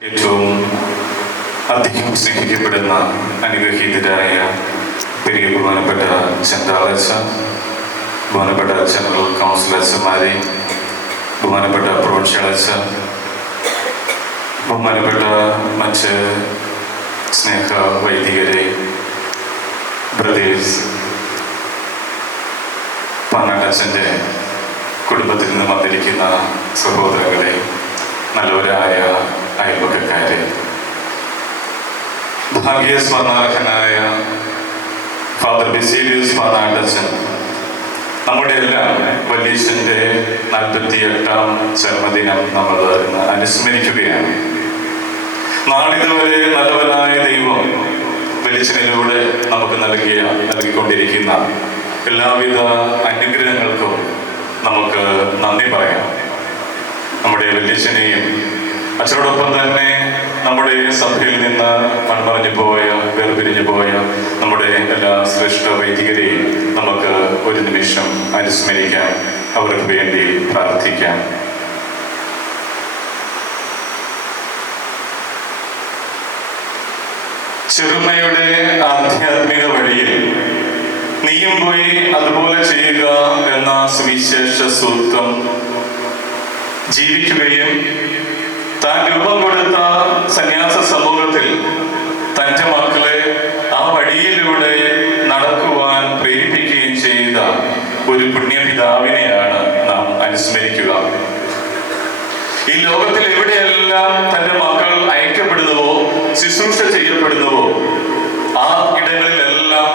ഏറ്റവും അധികം സ്നേഹിക്കപ്പെടുന്ന അനുഗ്രഹീതരായ പെരിയ ബഹുമാനപ്പെട്ട ചന്ദ്രാളച്ച ബഹുമാനപ്പെട്ട ജനറൽ കൗൺസിൽ അച്ഛന്മാരെ ബഹുമാനപ്പെട്ട പ്രൊവിൻഷ്യലച്ച ബഹുമാനപ്പെട്ട മറ്റ് സ്നേഹ വൈദികരെ ബ്രദേഴ്സ് പാനാട്ടച്ഛന്റെ കുടുംബത്തിൽ നിന്ന് വന്നിരിക്കുന്ന സഹോദരങ്ങളെ നല്ലവരായ അയൽപക്കക്കാരെ ഭാഗ്യസ്മരണാർഹനായ ഫാദർ ബിസീലിയസ് പാനാട്ടച്ഛൻ നമ്മുടെ എല്ലാം വല്യച്ഛന്റെ നാൽപ്പത്തി എട്ടാം ജന്മദിനം നമ്മൾ ഇന്ന് അനുസ്മരിക്കുകയാണ്. നാളിതുവരെ നല്ലവനായ ദൈവം വലിച്ചനിലൂടെ നമുക്ക് നൽകിയ നൽകിക്കൊണ്ടിരിക്കുന്ന എല്ലാവിധ അനുഗ്രഹങ്ങൾക്കും നമുക്ക് നന്ദി പറയാം. നമ്മുടെ വല്യച്ഛനെയും അച്ഛനോടൊപ്പം തന്നെ നമ്മുടെ സഭയിൽ നിന്ന് മൺമറഞ്ഞു പോയ വേർപിരിഞ്ഞു പോയ നമ്മുടെ എല്ലാ ശ്രേഷ്ഠ വൈദികരെയും നമുക്ക് ഒരു നിമിഷം അനുസ്മരിക്കാം. അവർക്ക് വേണ്ടി പ്രാർത്ഥിക്കാം. ചെറുമയുടെ ആധ്യാത്മിക വഴിയിൽ നീയും പോയി അതുപോലെ ചെയ്യുക എന്ന സുവിശേഷ സൂത്രം ജീവിക്കുകയും താൻ രൂപം കൊടുത്ത സന്യാസ സമൂഹത്തിൽ തന്റെ മക്കളെ ആ വഴിയിലൂടെ നടക്കുവാൻ പ്രേരിപ്പിക്കുകയും ചെയ്ത ഒരു പുണ്യപിതാവിനെയാണ് നാം അനുസ്മരിക്കുക. ഈ ലോകത്തിൽ എവിടെയെല്ലാം തന്റെ മക്കൾ അയക്കപ്പെടുന്നുവോ ശുശ്രൂഷ ചെയ്യപ്പെടുന്നുവോ ആ ഇടങ്ങളിലെല്ലാം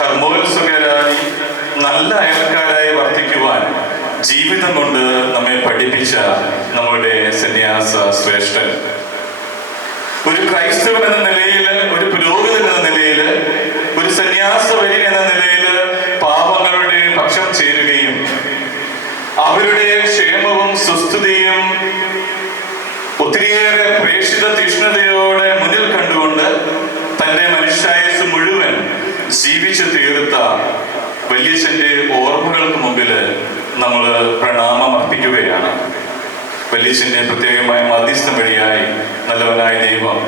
കർമ്മോത്സുകരായി നല്ല അയൽക്കാരായി വർത്തിക്കുവാൻ ജീവിതം കൊണ്ട് നമ്മെ പഠിപ്പിച്ച നമ്മുടെ സന്യാസ ശ്രേഷ്ഠൻ. ഒരു ക്രൈസ്തവൻ എന്ന നിലയിൽ ഒരു പുരോഹിതൻ എന്ന നിലയിൽ ഒരു സന്യാസ വരി എന്ന നിലയിൽ പാപങ്ങളുടെ പക്ഷം ചേരുകയും അവരുടെ ക്ഷേമവും സുസ്ഥിതിയും വല്യച്ഛന്റെ പ്രത്യേകമായ മധ്യസ്ഥം വഴിയായി നല്ലവനായ ദൈവം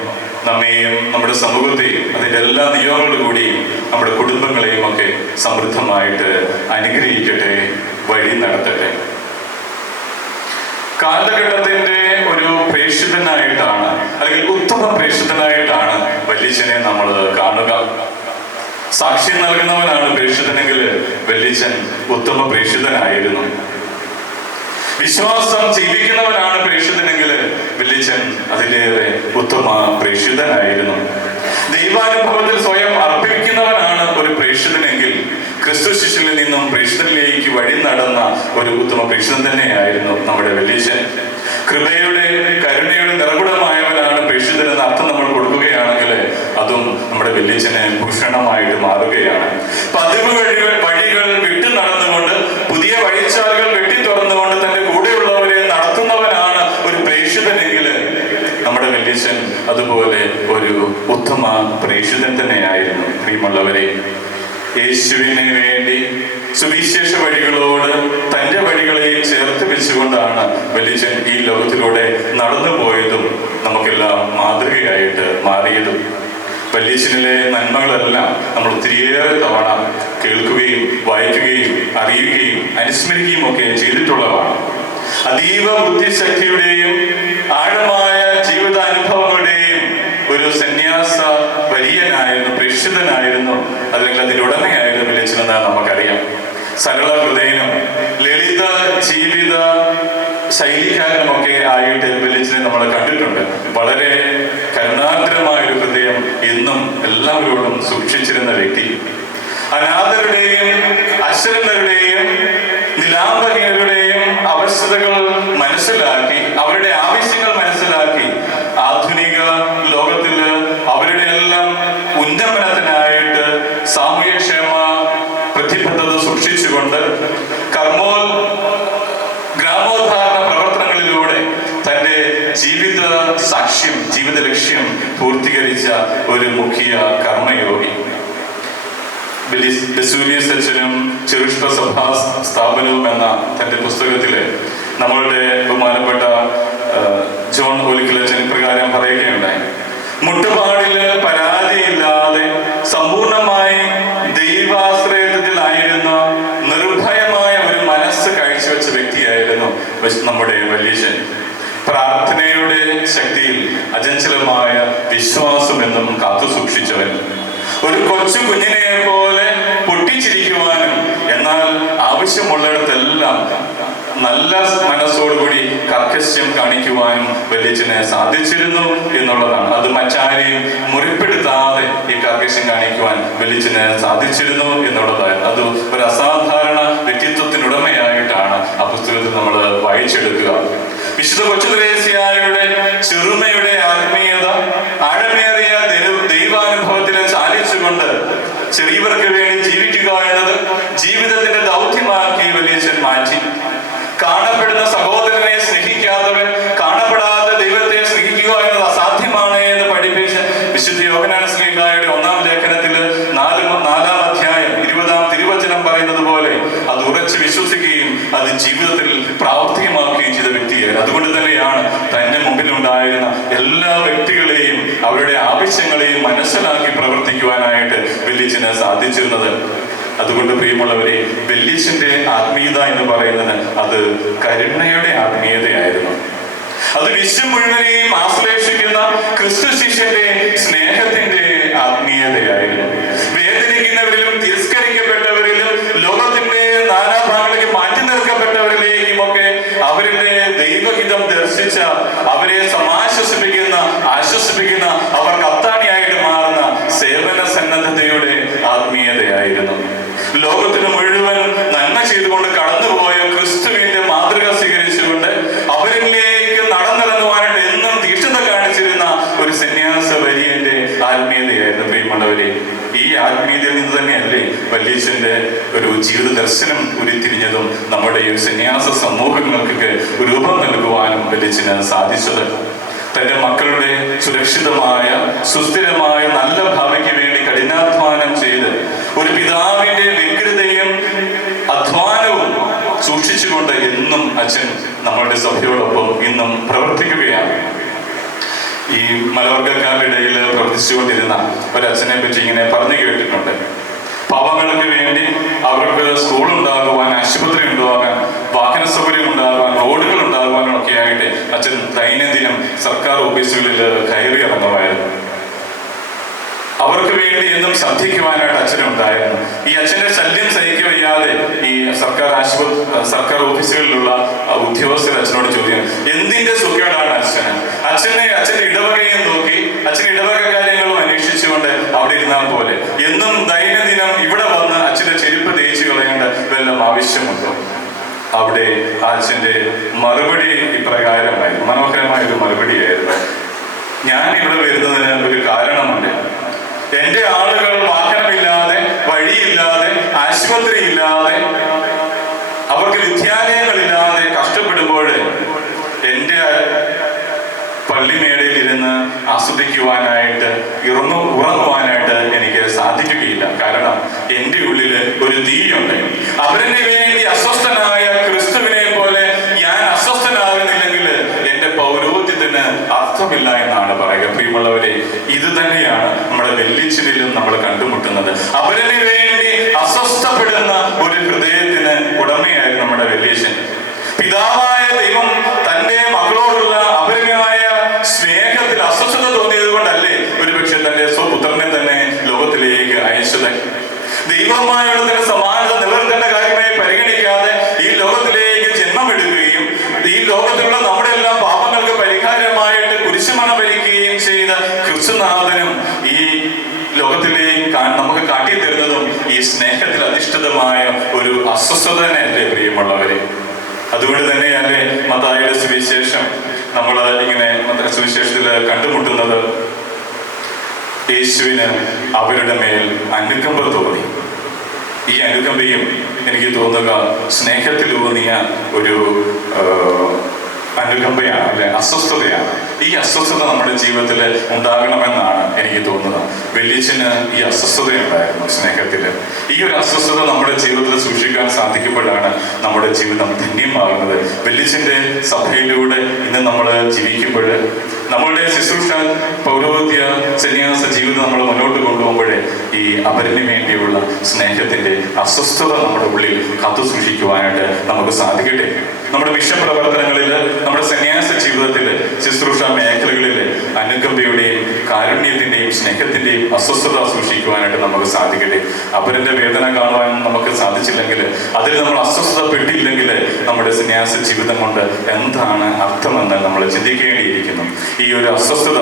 നമ്മെയും നമ്മുടെ സമൂഹത്തെയും അതിന്റെ എല്ലാ നിയോഗങ്ങളും കൂടി നമ്മുടെ കുടുംബങ്ങളെയും ഒക്കെ സമൃദ്ധമായിട്ട് അനുഗ്രഹിക്കട്ടെ വഴി നടത്തട്ടെ. കാലഘട്ടത്തിന്റെ ഒരു പ്രേക്ഷിതനായിട്ടാണ് അല്ലെങ്കിൽ ഉത്തമ പ്രേക്ഷിതനായിട്ടാണ് വല്യച്ഛനെ നമ്മൾ കാണുക. സാക്ഷ്യം നൽകുന്നവനാണ് പ്രേക്ഷിതനെങ്കിൽ വല്യച്ഛൻ ഉത്തമ പ്രേക്ഷിതനായിരുന്നു. വിശ്വാസം ജീവിക്കുന്നവനാണ് പ്രേക്ഷിതനെങ്കിൽ വില്ലിച്ചൻ അതിലേറെ ഉത്തമ പ്രേക്ഷിതനായിരുന്നു. ദൈവാനുഭവത്തിൽ സ്വയം അർപ്പിക്കുന്നവനാണ് ഒരു പ്രേക്ഷിതനെങ്കിൽ ക്രിസ്തു ശിഷ്യനിൽ നിന്നും പ്രേക്ഷിതനിലേക്ക് വഴി നടന്ന ഒരു ഉത്തമ പ്രേക്ഷിതൻ തന്നെയായിരുന്നു നമ്മുടെ വെല്ലിച്ചൻ. കൃപയുടെ കരുണയുടെ നിറകുടമായവനാണ് പ്രേക്ഷിതൻ എന്ന അർത്ഥം നമ്മൾ കൊടുക്കുകയാണെങ്കിൽ അതും നമ്മുടെ വല്യച്ഛന് ഭൂഷണമായിട്ട് മാറുകയാണ്. പതിവ് വഴികൾ വഴികൾ വിട്ടു നടന്നുകൊണ്ട് പുതിയ വഴിച്ചാലുകൾ വെട്ടി തുറന്നുകൊണ്ട് തന്റെ കൂടെയുള്ളവരെ നടത്തുന്നവനാണ് ഒരു പ്രേക്ഷിതനെങ്കിൽ നമ്മുടെ വല്യച്ഛൻ അതുപോലെ ഒരു ഉത്തമ പ്രേക്ഷിതൻ തന്നെയായിരുന്നു പ്രിയമുള്ളവരെ. യേശുവിന് വേണ്ടി സുവിശേഷ വഴികളോട് തന്റെ വഴികളെ ചേർത്ത് വെച്ചുകൊണ്ടാണ് വലിയച്ഛൻ ഈ ലോകത്തിലൂടെ നടന്നു പോയതും നമുക്കെല്ലാം മാതൃകയായിട്ട് മാറിയതും. വല്യച്ഛനിലെ നന്മകളെല്ലാം നമ്മൾ ഒത്തിരിയേറെ തവണ കേൾക്കുകയും വായിക്കുകയും അറിയുകയും അനുസ്മരിക്കുകയും ഒക്കെ ചെയ്തിട്ടുള്ളതാണ്. അതീവ ബുദ്ധിശക്തിയുടെയും ആഴമായ ജീവിതാനുഭവങ്ങളുടെയും ഒരു സന്യാസ പ്രേക്ഷിതനായിരുന്നു അല്ലെങ്കിൽ അതിന്റെ ഉടമയായിരുന്നു നമുക്കറിയാം. സകല ഹൃദയനും ലളിത ജീവിത ശൈലിക്കാരനുമൊക്കെ ആയിട്ട് വിളിച്ചിനെ നമ്മൾ കണ്ടിട്ടുണ്ട്. വളരെ കരുണാകരമായ ഒരു ഹൃദയം എന്നും എല്ലാവരോടും സൂക്ഷിച്ചിരുന്ന വ്യക്തി. അനാഥരുടെയും അശ്വരന്മാരുടെയും നിലാംബകരുടെയും അവസ്ഥകൾ മനസ്സിലാക്കി അവരുടെ ആവശ്യങ്ങൾ ജീവിത ലക്ഷ്യം പൂർത്തീകരിച്ച ഒരു മുഖ്യ കർമ്മയോഗി. അച്ഛനും സഭാ സ്ഥാപനവും എന്ന തന്റെ പുസ്തകത്തിൽ നമ്മളുടെ ബഹുമാനപ്പെട്ട ജോൺ ഒലിക്കലച്ചൻ പ്രകാരം പറയുകയുണ്ടായി. മുട്ടുപാടിൽ പരാതിയില്ലാതെ സമ്പൂർണമായി ദൈവാശ്രയത്തിലായിരുന്ന നിർഭയമായ ഒരു മനസ്സ് കാഴ്ചവെച്ച വ്യക്തിയായിരുന്നു നമ്മുടെ വല്യശൻ പ്രാർത്ഥനയുടെ ശക്തിയിൽ അജഞ്ചലമായ വിശ്വാസം എന്നും കാത്തു സൂക്ഷിച്ചവൻ. ഒരു കൊച്ചു കുഞ്ഞിനെ പോലെ പൊട്ടിച്ചിരിക്കുവാനും എന്നാൽ ആവശ്യമുള്ളിടത്തെല്ലാം നല്ല മനസ്സോടുകൂടി കർക്കശ്യം കാണിക്കുവാനും വലിയച്ഛന് സാധിച്ചിരുന്നു എന്നുള്ളതാണ്. അത് മറ്റാരെയും മുറിപ്പെടുത്താതെ ഈ കർക്കശ്യം കാണിക്കുവാൻ വലിയച്ഛന് സാധിച്ചിരുന്നു എന്നുള്ളതാണ്. അത് ഒരു അസാധാരണ വ്യക്തിത്വത്തിനുടമയായിട്ടാണ് ആ പുസ്തകത്തിൽ നമ്മൾ വായിച്ചെടുക്കുക. വിശുദ്ധ കൊച്ചുദ്രേസ്യായുടെ ചെറുമയുടെ ആത്മീയത ആഴമേറിയ ദൈവാനുഭവത്തിനെ ചാലിച്ചുകൊണ്ട് ചെറിയവർക്ക് വേണ്ടി ജീവിക്കുക എന്നത് ജീവിതത്തിന്റെ ദൗത്യമാക്കി വലിയച്ഛൻ മാറ്റി. കാണപ്പെടുന്ന സഹോദരനെ സ്നേഹിക്കാത്തവൻ കാണപ്പെടാത്ത ദൈവത്തെ സ്നേഹിക്കുക എന്നത് അസാധ്യമാണ് എന്ന് പഠിപ്പിച്ച് വിശുദ്ധ യോഗനാൻ സ്നേഹായുടെ ഒന്നാം ലേഖനത്തിൽ നാല് നാലാം അധ്യായം ഇരുപതാം തിരുവചനം പറയുന്നത് പോലെ അത് ഉറച്ചു വിശ്വസിക്കുകയും അത് ജീവിതത്തിൽ പ്രാവർത്തികമാക്കുകയും ചെയ്ത വ്യക്തിയായിരുന്നു അതുകൊണ്ട് തന്നെയാണ് തന്റെ മുമ്പിലുണ്ടായിരുന്ന എല്ലാ വ്യക്തികളെയും അവരുടെ ആവശ്യങ്ങളെയും മനസ്സിലാക്കി പ്രവർത്തിക്കുവാനായിട്ട് വെല്ലിച്ചിന് സാധിച്ചിരുന്നത്. അതുകൊണ്ട് പ്രിയമുള്ളവരെ വെല്ലിച്ചിന്റെ ആത്മീയത എന്ന് പറയുന്നത് അത് കരുണയുടെ ആത്മീയതയായിരുന്നു. അത് വിശ്വം മുഴുവനെയും ആശ്ലേഷിക്കുന്ന ക്രിസ്തു ശിഷ്യന്റെ സ്നേഹത്തിന്റെ ആത്മീയതയായിരുന്നു. വേദനിക്കുന്നവരിലും തിരസ്കരിക്കപ്പെട്ടവരിലും ലോകത്തിന്റെ നാനാഭാഗങ്ങളിലേക്ക് മാറ്റി നിർക്കപ്പെട്ടവരിലേക്കും ഒക്കെ അവരുടെ ദൈവഹിതം ദർശിച്ച അവരെ സമാശ്വസിപ്പിക്കുന്ന ആശ്വസിപ്പിക്കുന്ന അവർക്ക് വല്യച്ഛന് സാധിച്ചത്. തന്റെ മക്കളുടെ സുരക്ഷിതമായ സുസ്ഥിരമായ നല്ല ഭാവിക്ക് വേണ്ടി കഠിനാധ്വാനം ചെയ്ത് ഒരു പിതാവിന്റെ വ്യഗ്രതയും അധ്വാനവും സൂക്ഷിച്ചുകൊണ്ട് എന്നും അച്ഛൻ നമ്മളുടെ സഭയോടൊപ്പം ഇന്നും പ്രവർത്തിക്കുകയാണ്. ഈ മലവർഗക്കാരുടെ ഇടയിൽ പ്രവർത്തിച്ചുകൊണ്ടിരുന്ന ഒരച്ഛനെ പറ്റി ഇങ്ങനെ പറഞ്ഞു കേട്ടിട്ടുണ്ട്. പാവങ്ങൾക്ക് വേണ്ടി അവർക്ക് സ്കൂൾ ഉണ്ടാകുവാൻ ആശുപത്രി ഉണ്ടാകാൻ വാഹന സൗകര്യം ഒക്കെ ആയിട്ട് അച്ഛൻ ദൈനംദിനം സർക്കാർ ഓഫീസുകളിൽ കയറി ഇറങ്ങുമായിരുന്നു. അവർക്ക് വേണ്ടി എന്നും ശ്രദ്ധിക്കുവാനായിട്ട് അച്ഛനുണ്ടായിരുന്നു ഈ അച്ഛന്റെ ശല്യം സഹിക്കുക വയ്യാതെ ഈ സർക്കാർ ആശുപത്രി സർക്കാർ ഓഫീസുകളിലുള്ള ഉദ്യോഗസ്ഥർ അച്ഛനോട് ചോദ്യം എന്തിന്റെ സുഖേടാണ് അച്ഛന്? അച്ഛനെ അച്ഛന്റെ ഇടവകയും നോക്കി അച്ഛൻ ഇടവക കാര്യങ്ങളും അന്വേഷിച്ചുകൊണ്ട് അവിടെ ഇരുന്നാൽ പോലെ എന്നും ദൈനംദിനം ഇവിടെ വന്ന് അച്ഛന്റെ ചെരുപ്പ് തേച്ച് കളയേണ്ട വല്ലതും ആവശ്യമുണ്ടോ അവിടെ ആ മറുപടി ഇപ്രകാരമായിരുന്നു മനോഹരമായ ഒരു മറുപടിയായിരുന്നു. ഞാൻ ഇവിടെ വരുന്നതിന് ഒരു കാരണമുണ്ട്. എന്റെ ആളുകൾ വാഹനമില്ലാതെ വഴിയില്ലാതെ ആശുപത്രി ഇല്ലാതെ അവർക്ക് വിദ്യാലയങ്ങളില്ലാതെ കഷ്ടപ്പെടുമ്പോൾ എന്റെ പള്ളിമേടയിൽ ഇരുന്ന് ആസ്വദിക്കുവാനായിട്ട് ഇറന്നു ഉറങ്ങുവാനായിട്ട് എനിക്ക് സാധിക്കുകയില്ല. കാരണം എന്റെ ഉള്ളിൽ ഒരു തീയുണ്ട് അവരിന് വേണ്ടി അസ്വസ്ഥനായ ക്രിസ്തുവിനെ പോലെ ഞാൻ അസ്വസ്ഥനാകുന്നില്ലെങ്കിൽ എന്റെ പൗരോഹിത്യത്തിന് അർത്ഥമില്ല എന്നാണ് പറയുക പ്രിയമുള്ളവരെ ഇത് തന്നെയാണ് നമ്മുടെ വെല്ലിച്ചിലും നമ്മൾ കണ്ടുമുട്ടുന്നത് അവരിന് വേണ്ടി സുവിശേഷത്തിൽ കണ്ടുമുട്ടുന്നത് യേശുവിന് അവരുടെ മേൽ അനുകമ്പ തോന്നി. ഈ അനുകമ്പയും എനിക്ക് തോന്നുക സ്നേഹത്തിലൂന്നിയ ഒരു അനുകമ്പയാണ് അല്ലെ? അസ്വസ്ഥതയാണ്. ഈ അസ്വസ്ഥത നമ്മുടെ ജീവിതത്തിൽ ഉണ്ടാകണമെന്നാണ് എനിക്ക് തോന്നുന്നത്. വെല്ലിച്ചിന് ഈ അസ്വസ്ഥതയുണ്ടായിരുന്നു സ്നേഹത്തിൽ ഈ ഒരു അസ്വസ്ഥത നമ്മുടെ ജീവിതത്തിൽ സൂക്ഷിക്കാൻ സാധിക്കുമ്പോഴാണ് നമ്മുടെ ജീവിതം ധന്യമാകുന്നത്. വെല്ലിച്ചന്റെ സഭയിലൂടെ ഇന്ന് നമ്മൾ ജീവിക്കുമ്പോൾ നമ്മളുടെ ശുശ്രൂഷ പൗരോഹിത്യ സന്യാസ ജീവിതം നമ്മൾ മുന്നോട്ട് കൊണ്ടുപോകുമ്പോഴേ ഈ അപരന് വേണ്ടിയുള്ള സ്നേഹത്തിന്റെ അസ്വസ്ഥത നമ്മുടെ ഉള്ളിൽ കാത്തു സൂക്ഷിക്കുവാനായിട്ട് നമുക്ക് സാധിക്കട്ടെ. നമ്മുടെ മിഷൻ പ്രവർത്തനങ്ങളിൽ നമ്മുടെ സന്യാസ ജീവിതത്തിൽ ശുശ്രൂഷ മേഖലകളിൽ അനുകമ്പയുടെയും കാരുണ്യത്തിന്റെയും സ്നേഹത്തിന്റെയും അസ്വസ്ഥത സൂക്ഷിക്കുവാനായിട്ട് നമുക്ക് സാധിക്കട്ടെ. അപരന്റെ വേദന കാണുവാൻ നമുക്ക് സാധിച്ചില്ലെങ്കിൽ അതിൽ നമ്മൾ അസ്വസ്ഥതപ്പെട്ടില്ലെങ്കിൽ നമ്മുടെ സന്യാസ ജീവിതം കൊണ്ട് എന്താണ് അർത്ഥമെന്ന് നമ്മൾ ചിന്തിക്കേണ്ടിയിരിക്കുന്നു. ഈ ഒരു അസ്വസ്ഥത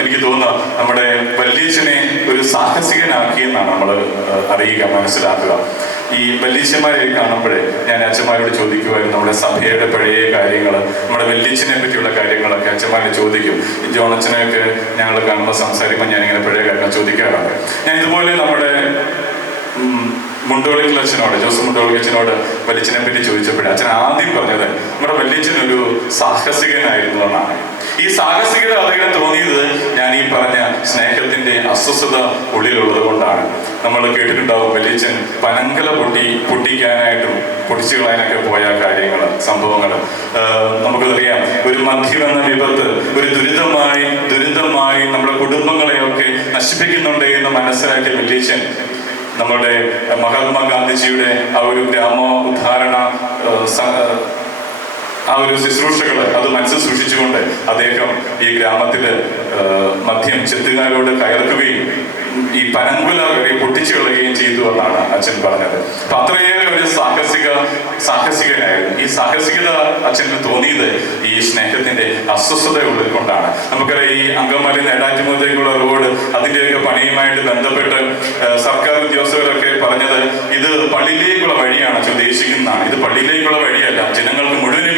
എനിക്ക് തോന്നുന്നു നമ്മുടെ വല്യച്ഛനെ ഒരു സാഹസികനാക്കി എന്നാണ് നമ്മൾ അറിയുക മനസ്സിലാക്കുക. ഈ വല്യച്ഛന്മാരെ കാണുമ്പോഴേ ഞാൻ അച്ഛന്മാരോട് ചോദിക്കുമായിരുന്നു നമ്മുടെ സഭയുടെ പഴയ കാര്യങ്ങൾ നമ്മുടെ വല്യച്ഛനെ പറ്റിയുള്ള കാര്യങ്ങളൊക്കെ അച്ഛന്മാരെ ചോദിക്കും. ഈ ജോണച്ചനെയൊക്കെ ഞങ്ങൾ കാണുമ്പോൾ സംസാരിക്കുമ്പോൾ ഞാൻ ഇങ്ങനെ പഴയ കാര്യങ്ങൾ ചോദിക്കാറുണ്ട്. ഞാൻ ഇതുപോലെ നമ്മുടെ മുണ്ടോളിക്കൽ അച്ഛനോട് ജോസഫ് മുണ്ടോളിക്കൽ അച്ഛനോട് വലിച്ചനെ പറ്റി ചോദിച്ചപ്പോഴേ അച്ഛൻ ആദ്യം പറഞ്ഞത് നമ്മുടെ വലിയച്ഛൻ ഒരു സാഹസികനായിരുന്നു എന്നാണ്. ഈ സാഹസികത അദ്ദേഹം തോന്നിയത് ഞാൻ ഈ പറഞ്ഞ സ്നേഹത്തിന്റെ അസ്വസ്ഥത ഉള്ളിലുള്ളത് കൊണ്ടാണ്. നമ്മൾ കേട്ടിട്ടുണ്ടാവും വലിയച്ഛൻ പനങ്കല പൊട്ടി പൊട്ടിക്കാനായിട്ടും പൊടിച്ചു കളയാനൊക്കെ പോയ കാര്യങ്ങൾ സംഭവങ്ങൾ നമുക്കറിയാം ഒരു മദ്യം എന്ന വിപത്ത് ഒരു ദുരിതമായി ദുരിതമായി നമ്മുടെ കുടുംബങ്ങളെയൊക്കെ നശിപ്പിക്കുന്നുണ്ട് എന്ന് മനസ്സിലാക്കിയ വലിയച്ഛൻ നമ്മുടെ മഹാത്മാഗാന്ധിജിയുടെ ആ ഒരു ഗ്രാമ ഉദ്ധാരണ ആ ഒരു ശുശ്രൂഷകൾ അത് മനസ്സിൽ സൂക്ഷിച്ചുകൊണ്ട് അദ്ദേഹം ഈ ഗ്രാമത്തിൽ മദ്യം ചെത്തുകാരോട് കയർക്കുകയും ഈ പനങ്കുല കയറി പൊട്ടിച്ചു കളയുകയും ചെയ്തു എന്നാണ് അച്ഛൻ പറഞ്ഞത്. അപ്പൊ അത്രയേറെ ഒരു സാഹസിക സാഹസികനായിരുന്നു. ഈ സാഹസികത അച്ഛന് തോന്നിയത് ഈ സ്നേഹത്തിന്റെ അസ്വസ്ഥത ഉള്ളിക്കൊണ്ടാണ് നമുക്കറിയാം ഈ അങ്കമാലി നേടാറ്റുമുഖത്തേക്കുള്ള റോഡ് അതിന്റെയൊക്കെ പണിയുമായിട്ട് ബന്ധപ്പെട്ട് സർക്കാർ ഉദ്യോഗസ്ഥരൊക്കെ പറഞ്ഞത് ഇത് പള്ളിയിലേക്കുള്ള വഴിയാണ് അച്ഛൻ ഉദ്ദേശിക്കുന്നതാണ്. ഇത് പള്ളിയിലേക്കുള്ള വഴിയല്ല. ജനങ്ങൾക്ക് വേണ്ടിയുള്ള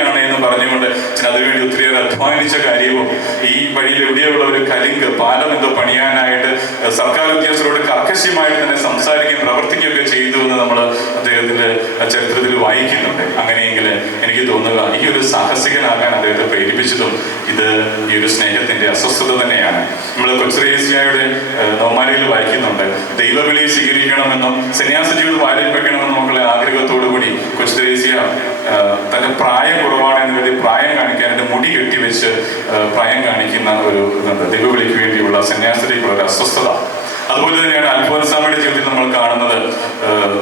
വഴിയാണ് എന്ന് പറഞ്ഞുകൊണ്ട് അച്ഛൻ അതിനുവേണ്ടി ഒത്തിരിയേറെ അധ്വാനിച്ച കാര്യവും ഈ വഴിയിൽ എവിടെയുള്ള ഒരു കലിങ്ക് പാലം എന്തോ പണിയാനായിട്ട് സർക്കാർ ഉദ്യോഗസ്ഥരോട് കർക്കശ്യമായിട്ട് തന്നെ സംസാരിക്കുകയും പ്രവർത്തിക്കുകയൊക്കെ ചെയ്തു എന്ന് നമ്മൾ അദ്ദേഹത്തിന്റെ ചരിത്രത്തിൽ വായിക്കുന്നുണ്ട്. അങ്ങനെയെങ്കിൽ എനിക്ക് തോന്നുക ഈ ഒരു സാഹസികനാകാൻ അദ്ദേഹത്തെ പ്രേരിപ്പിച്ചതും ഇത് ഈ ഒരു സ്നേഹത്തിന്റെ അസ്വസ്ഥത തന്നെയാണ്. നമ്മൾ കൊച്ചുറേസ്യയുടെ നോമാലയിൽ വായിക്കുന്നുണ്ട് ദൈവവിളി സ്വീകരിക്കണമെന്നും സന്യാസ ജീവിതം ആരംഭിക്കണമെന്നും നമുക്കുള്ള ആഗ്രഹത്തോടു കൂടി കൊച്ചുറേസ്യ തന്റെ പ്രായം കുറവാണെന്ന് കരുതി പ്രായം കാണിക്കാനായിട്ട് മുടി കെട്ടിവെച്ച് പ്രായം കാണിക്കുന്ന ഒരു ഇതുണ്ട്. ദൈവവിളിക്ക് വേണ്ടിയുള്ള സന്യാസത്തിലേക്കുള്ള ഒരു അസ്വസ്ഥത. അതുപോലെ തന്നെയാണ് അൽഫോൻസാമയുടെ ജീവിതത്തിൽ നമ്മൾ കാണുന്നത്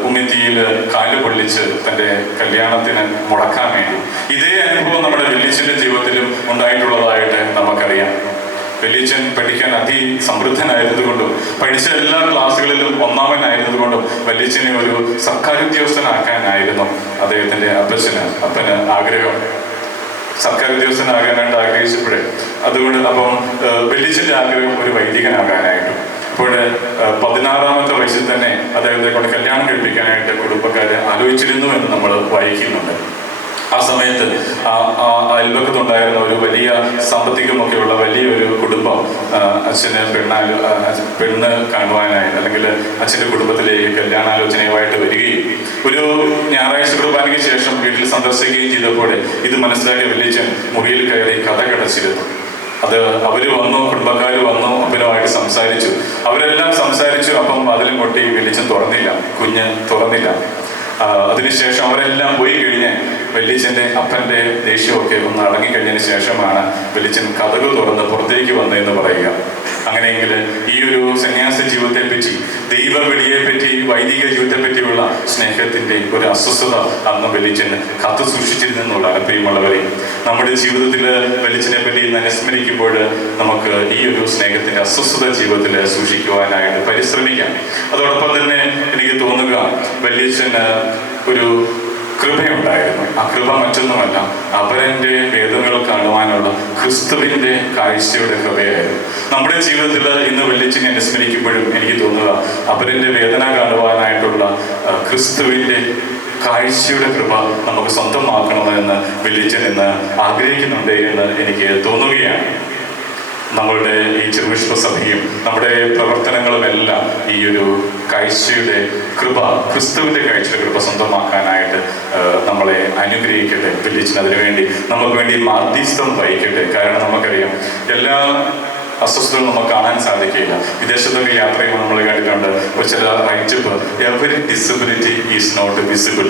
ഉമ്മിത്തിയിൽ കാൽ പൊള്ളിച്ച് തന്റെ കല്യാണത്തിന് മുടക്കാൻ വേണ്ടി. ഇതേ അനുഭവം നമ്മുടെ വെല്ലിച്ചിന്റെ ജീവിതത്തിലും ഉണ്ടായിട്ടുള്ളതായിട്ട് നമുക്കറിയാം. വെല്ലിച്ചൻ പഠിക്കാൻ അതിസമൃദ്ധനായിരുന്നതുകൊണ്ടും പഠിച്ച എല്ലാ ക്ലാസ്സുകളിലും ഒന്നാമനായിരുന്നതുകൊണ്ടും വലിയച്ഛനെ ഒരു സർക്കാർ ഉദ്യോഗസ്ഥനാക്കാനായിരുന്നു അദ്ദേഹത്തിന്റെ അപ്പച്ചന് അപ്പന് ആഗ്രഹം. സർക്കാർ ഉദ്യോഗസ്ഥനാകാനായിട്ട് ആഗ്രഹിച്ചപ്പോഴേ. അതുകൊണ്ട് അപ്പം വലിയച്ഛന്റെ ആഗ്രഹം ഒരു വൈദികനാകാനായിട്ടും അപ്പോൾ പതിനാറാമത്തെ വയസ്സിൽ തന്നെ അദ്ദേഹത്തെ കൊണ്ട് കല്യാണം കഴിപ്പിക്കാനായിട്ട് കുടുംബക്കാരെ ആലോചിച്ചിരുന്നു എന്ന് നമ്മൾ വായിക്കുന്നുണ്ട്. ആ സമയത്ത് ആ അയൽപക്കത്തുണ്ടായിരുന്ന ഒരു വലിയ സാമ്പത്തികമൊക്കെ ഉള്ള വലിയൊരു കുടുംബം അച്ഛന് പെണ്ണാലോ പെണ്ണ് കാണുവാനായി അല്ലെങ്കിൽ അച്ഛന്റെ കുടുംബത്തിലേക്ക് കല്യാണാലോചനയുമായിട്ട് വരികയും ഒരു ഞായറാഴ്ച കുർബാനയ്ക്ക് ശേഷം വീട്ടിൽ സന്ദർശിക്കുകയും ചെയ്തപ്പോൾ ഇത് മനസ്സിലാക്കിയ വലിയച്ഛൻ മുറിയിൽ കയറി കഥ കടച്ചിരുന്നു. അത് അവർ വന്നു കുടുംബക്കാർ വന്നു അപ്പനുമായിട്ട് സംസാരിച്ചു. അവരെല്ലാം സംസാരിച്ചു അപ്പം അതിലും കൊട്ടി വെളിച്ചം തുറന്നില്ല. കുഞ്ഞ് തുറന്നില്ല. അതിനുശേഷം അവരെല്ലാം പോയി കഴിഞ്ഞ് വെല്ലിച്ചന്റെ അപ്പന്റെ ദേഷ്യമൊക്കെ ഒന്ന് അടങ്ങിക്കഴിഞ്ഞതിന് ശേഷമാണ് വെല്ലിച്ചൻ കഥകൾ തുറന്ന് പുറത്തേക്ക് വന്നതെന്ന് പറയുക. അങ്ങനെയെങ്കിൽ ഈ ഒരു സന്യാസ ജീവിതത്തെ പറ്റി ദൈവവിളിയെ പറ്റി വൈദിക ജീവിതത്തെ പറ്റിയുള്ള സ്നേഹത്തിന്റെ ഒരു അസ്വസ്ഥത അന്ന് വെല്ലിച്ചന് കത്ത് സൂക്ഷിച്ചിരുന്നുള്ള പ്രിയമുള്ളവരെ നമ്മുടെ ജീവിതത്തിൽ വെല്ലിച്ചനെ പറ്റി അനുസ്മരിക്കുമ്പോൾ നമുക്ക് ഈ ഒരു സ്നേഹത്തിന്റെ അസ്വസ്ഥത ജീവിതത്തിൽ സൂക്ഷിക്കുവാനായിട്ട് പരിശ്രമിക്കാം. അതോടൊപ്പം തന്നെ വലിയച്ഛന് ഒരു കൃപയുണ്ടായിരുന്നു. ആ കൃപ മറ്റൊന്നുമല്ല അപരന്റെ വേദങ്ങൾ കാണുവാനുള്ള ക്രിസ്തുവിന്റെ കാഴ്ചയുടെ കൃപയായിരുന്നു. നമ്മുടെ ജീവിതത്തിൽ ഇന്ന് വെള്ളിച്ചിനെ അനുസ്മരിക്കുമ്പോഴും എനിക്ക് തോന്നുക അപരന്റെ വേദന കാണുവാനായിട്ടുള്ള ക്രിസ്തുവിന്റെ കാഴ്ചയുടെ കൃപ നമുക്ക് സ്വന്തമാക്കണമെന്ന് വെള്ളിച്ചൻ ഇന്ന് ആഗ്രഹിക്കുന്നുണ്ട് എന്ന് എനിക്ക് തോന്നുകയാണ്. നമ്മളുടെ ഈ ചെറുവിശ്വസഭയും നമ്മുടെ പ്രവർത്തനങ്ങളുമെല്ലാം ഈ ഒരു കാഴ്ചയുടെ കൃപ ക്രിസ്തുവിന്റെ കാഴ്ചയുടെ കൃപ സ്വന്തമാക്കാനായിട്ട് നമ്മളെ അനുഗ്രഹിക്കട്ടെ വെള്ളിച്ചിന് അതിനുവേണ്ടി നമുക്ക് വേണ്ടി മാർദ്ദീസ്ഥം വഹിക്കട്ടെ. കാരണം നമുക്കറിയാം എല്ലാ അസ്വസ്ഥതകൾ നമുക്ക് കാണാൻ സാധിക്കില്ല. വിദേശത്തൊക്കെ യാത്ര ചെയ്യുമ്പോൾ നമ്മൾ കണ്ടിട്ടുണ്ട് ചില right every disability is not visible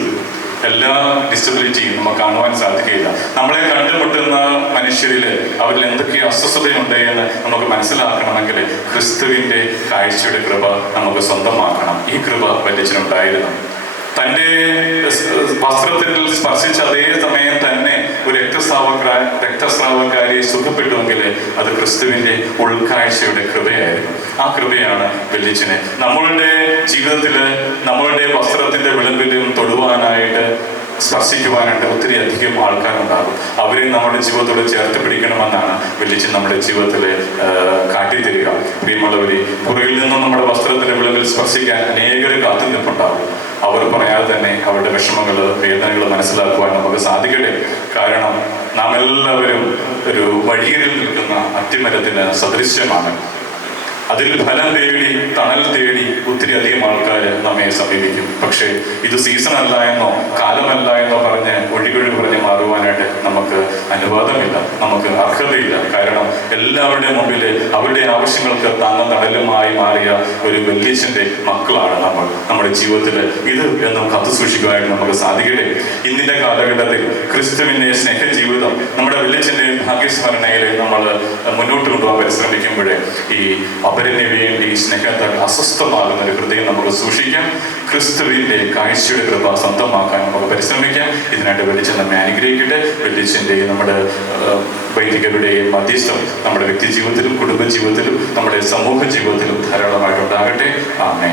എല്ലാ ഡിസബിലിറ്റിയും നമുക്ക് കാണുവാൻ സാധിക്കുകയില്ല. നമ്മളെ കണ്ടുമുട്ടുന്ന മനുഷ്യരിൽ അവരിൽ എന്തൊക്കെ അസ്വസ്ഥതയുണ്ട് എന്ന് നമുക്ക് മനസ്സിലാക്കണമെങ്കിൽ ക്രിസ്തുവിന്റെ കാഴ്ചയുടെ കൃപ നമുക്ക് സ്വന്തമാക്കണം. ഈ കൃപ വല്യച്ഛനുണ്ടായിരുന്നു. തന്റെ വസ്ത്രത്തിൽ സ്പർശിച്ച അതേ സമയം രക്തസ്രാവക്കാരിയെ സുഖപ്പെട്ടുവെങ്കിൽ അത് ക്രിസ്തുവിന്റെ ഉൾക്കാഴ്ചയുടെ കൃപയായിരുന്നു. ആ കൃപയാണ് വെല്ലിച്ചിനെ നമ്മളുടെ ജീവിതത്തിൽ നമ്മളുടെ വസ്ത്രത്തിന്റെ വിളമ്പിലും തൊടുവാനായിട്ട് സ്പർശിക്കുവാനായിട്ട് ഒത്തിരി അധികം ആൾക്കാരുണ്ടാകും. അവരെ നമ്മുടെ ജീവിതത്തോട് ചേർത്ത് പിടിക്കണമെന്നാണ് വെല്ലിച്ച് നമ്മുടെ ജീവിതത്തിൽ കാട്ടിത്തരിക. പ്രിയമുള്ളവരെ പുറകിൽ നിന്നും നമ്മുടെ വസ്ത്രത്തിന്റെ വിളവിൽ സ്പർശിക്കാൻ അനേകർ കാത്തു നിൽപ്പുണ്ടാകും അവർ പറയാതെ തന്നെ അവരുടെ വിഷമങ്ങൾ വേദനകൾ മനസ്സിലാക്കുവാൻ നമുക്ക് സാധിക്കട്ടെ. കാരണം നാം എല്ലാവരും ഒരു വഴിയിൽ നിൽക്കുന്ന അത്തിമരത്തിന് സദൃശ്യമാണ്. അതിൽ ഫലം തേടി തണൽ തേടി ഒത്തിരി അധികം ആൾക്കാർ നമ്മെ സമീപിക്കും. പക്ഷേ ഇത് സീസൺ അല്ല എന്നോ കാലമല്ല എന്നോ പറഞ്ഞ് ഒഴികൊഴി പറഞ്ഞ് മാറുവാനായിട്ട് നമുക്ക് അനുവാദമില്ല. നമുക്ക് അർഹതയില്ല. കാരണം എല്ലാവരുടെയും മുമ്പിൽ അവരുടെ ആവശ്യങ്ങൾക്ക് താങ്ങും തടലുമായി മാറിയ ഒരു വല്യച്ഛന്റെ മക്കളാണ് നമ്മൾ. നമ്മുടെ ജീവിതത്തിൽ ഇത് എന്നും കത്തു സൂക്ഷിക്കുവാനായിട്ട് നമുക്ക് സാധിക്കട്ടെ. ഇന്നിന്റെ കാലഘട്ടത്തിൽ ക്രിസ്തുവിന്റെ സ്നേഹ ജീവിതം നമ്മുടെ വല്യച്ഛന്റെ ഭാഗ്യസ്മരണയിൽ നമ്മൾ മുന്നോട്ട് കൊണ്ടുപോകാൻ പരിശ്രമിക്കുമ്പോൾ ഈ അപരന് വേണ്ടി സ്നേഹത്താൽ അസ്വസ്ഥമാകുന്ന ഒരു ഹൃദയം നമുക്ക് സൂക്ഷിക്കാം. ക്രിസ്തുവിന്റെ കാഴ്ചയുടെ കൃപ സ്വന്തമാക്കാൻ നമുക്ക് പരിശ്രമിക്കാം. ഇതിനായിട്ട് വെളിച്ചം നമ്മെ അനുഗ്രഹിക്കട്ടെ. വെളിച്ചന്റെ നമ്മുടെ വൈദികരുടെ വൈദികരുടെയും മധ്യസ്ഥം നമ്മുടെ വ്യക്തി ജീവിതത്തിലും കുടുംബ ജീവിതത്തിലും നമ്മുടെ സമൂഹ ജീവിതത്തിലും ധാരാളമായിട്ടുണ്ടാകട്ടെ. ആമേ